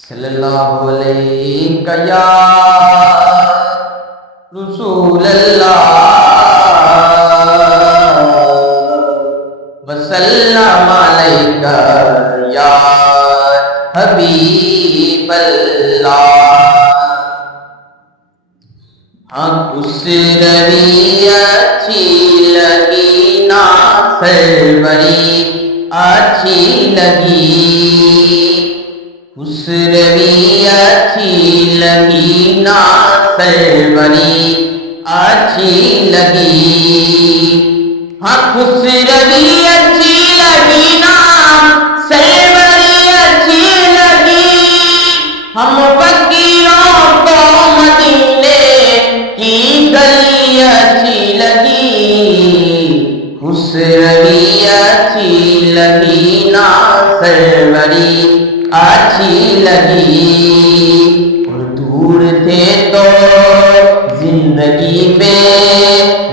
صلی اللہ علیہ یا رسول اللہ وسلم علیکہ یا حبیب اللہ۔ اس روی اچھی لگی نا سروری اچھی لگی، اس روی اچھی لگی نا سروری اچھی لگی، اس روی اچھی لگی نا سروری اچھی لگی، ہم فقیروں کو مدینے کی گلی اچھی لگی، اس روی اچھی لگی نا سروری اچھی لگی، اور دور تھے تو زندگی بے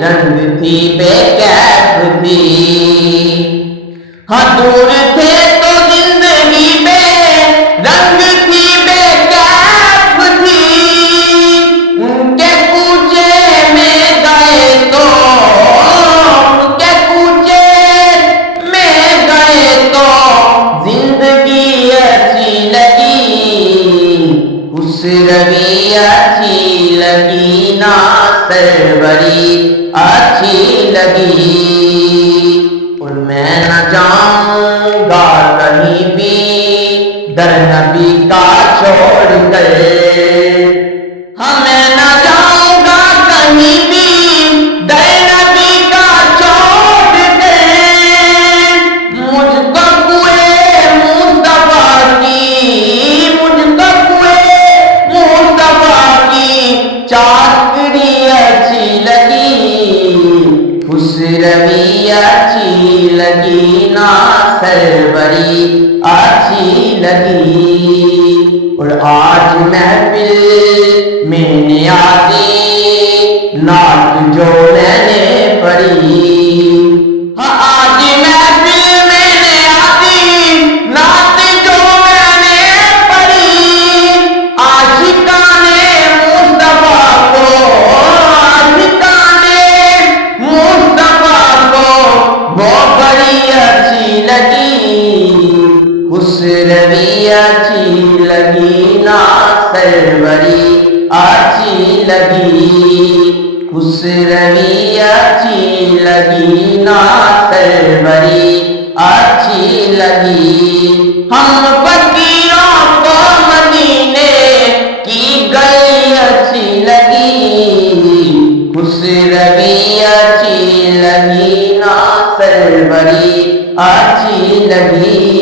رنگ تھی بے کیف تھی، ہاں دور تھے تو زندگی بے رنگ تھی بے کیف تھی، ان کے کوچے میں گئے تو ان کے کوچے میں گئے تو زندگی اچھی لگی، اس روی اچھی لگی نا سروری اچھی لگی، اور میں نہ جاؤں گا کہیں بھی در نبی کا چھوڑ کر، ہاں میں نہ جاؤں گا کہیں بھی در نبی کا چھوڑ کر، مجھ کو کوئے مصطفیٰ کی چاکری اچھی لگی، اس روی اچھی لگی نا سروری اچھی لگی، اور آج محفل میں نے آدھی نعت جو میں نے پڑھی، ہاں آج محفل میں نے آدھی نعت جو میں نے پڑھی، عاشقان مصطفیٰ کو وہ بڑی اچھی لگی، اس روی اچھی لگی نا سروری اچھی لگی، اس روی اچھی لگی نا سروری اچھی لگی، ہم فقیروں کو مدینے کی گلی اچھی لگی، اس روی اچھی لگی نا سروری اچھی لگی۔